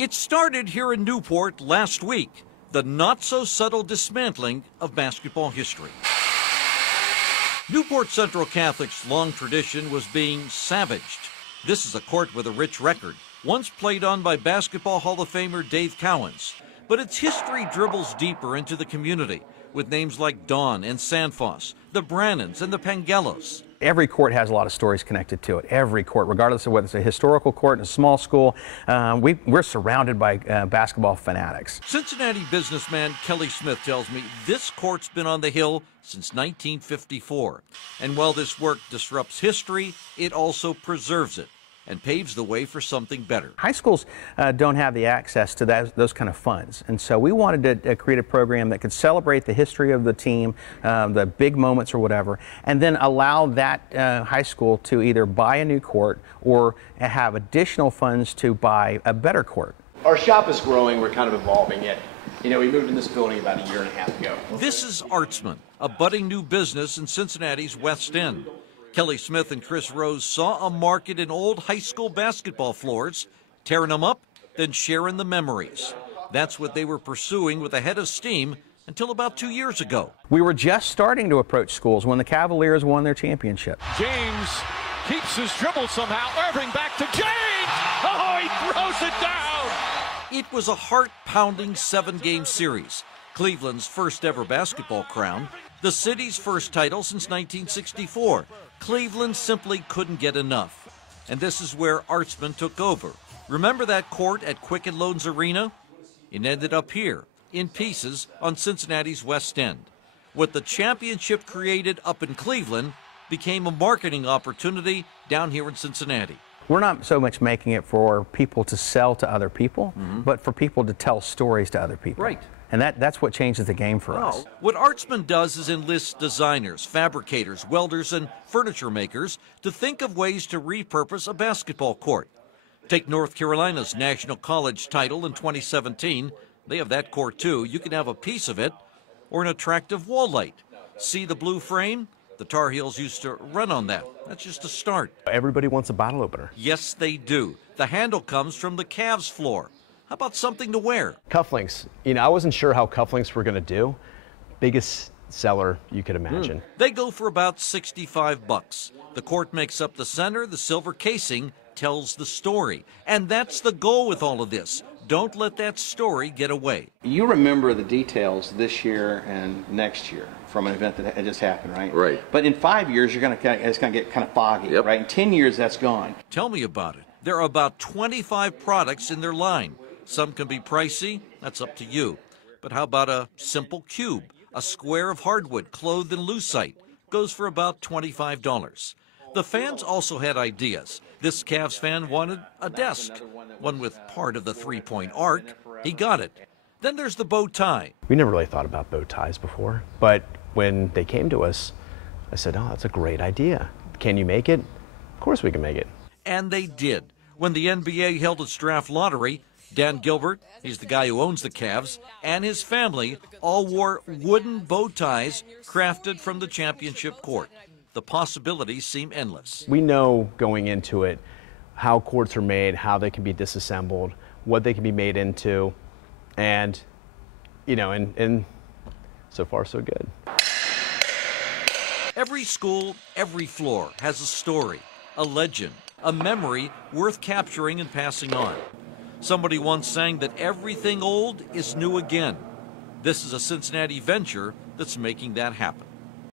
It started here in Newport last week, the not-so-subtle dismantling of basketball history. Newport Central Catholic's long tradition was being savaged. This is a court with a rich record, once played on by Basketball Hall of Famer Dave Cowens. But its history dribbles deeper into the community, with names like Dawn and Sandfoss, the Brannons and the Pangellos. Every court has a lot of stories connected to it. Every court, regardless of whether it's a historical court in a small school, we're surrounded by basketball fanatics. Cincinnati businessman Kelly Smith tells me this court's been on the Hill since 1954. And while this work disrupts history, it also preserves it and paves the way for something better. High schools don't have the access to those kind of funds, and so we wanted to create a program that could celebrate the history of the team, the big moments or whatever, and then allow that high school to either buy a new court or have additional funds to buy a better court. Our shop is growing, we're kind of evolving it. You know, we moved in this building about a year and a half ago. This is Artsman, a budding new business in Cincinnati's West End. Kelly Smith and Chris Rose saw a market in old high school basketball floors, tearing them up, then sharing the memories. That's what they were pursuing with a head of steam until about 2 years ago. We were just starting to approach schools when the Cavaliers won their championship. James keeps his dribble somehow. Irving back to James. Oh, he throws it down. It was a heart-pounding 7-game series, Cleveland's first ever basketball crown, the city's first title since 1964. Cleveland simply couldn't get enough. And this is where Artsman took over. Remember that court at Quicken Loans Arena? It ended up here, in pieces, on Cincinnati's West End. What the championship created up in Cleveland became a marketing opportunity down here in Cincinnati. We're not so much making it for people to sell to other people, but for people to tell stories to other people. Right. And that's what changes the game for us. What Artsman does is enlist designers, fabricators, welders, and furniture makers to think of ways to repurpose a basketball court. Take North Carolina's National College title in 2017. They have that court too. You can have a piece of it or an attractive wall light. See the blue frame? The Tar Heels used to run on that. That's just a start. Everybody wants a bottle opener. Yes, they do. The handle comes from the Cavs floor. How about something to wear? Cufflinks. You know, I wasn't sure how cufflinks were going to do. Biggest seller you could imagine. They go for about $65. The court makes up the center. The silver casing tells the story. And that's the goal with all of this. Don't let that story get away. You remember the details this year and next year from an event that had just happened, right? Right. But in 5 years, it's going to get kind of foggy, Yep. right? In 10 years, that's gone. Tell me about it. There are about 25 products in their line. Some can be pricey, that's up to you. But how about a simple cube, a square of hardwood clothed in lucite? Goes for about $25. The fans also had ideas. This Cavs fan wanted a desk, one with part of the three-point arc. He got it. Then there's the bow tie. We never really thought about bow ties before, but when they came to us, I said, oh, that's a great idea. Can you make it? Of course we can make it. And they did. When the NBA held its draft lottery, Dan Gilbert, he's the guy who owns the Cavs, and his family all wore wooden bow ties crafted from the championship court. The possibilities seem endless. We know going into it how courts are made, how they can be disassembled, what they can be made into, and, you know, and so far so good. Every school, every floor has a story, a legend, a memory worth capturing and passing on. Somebody once sang that everything old is new again. This is a Cincinnati venture that's making that happen.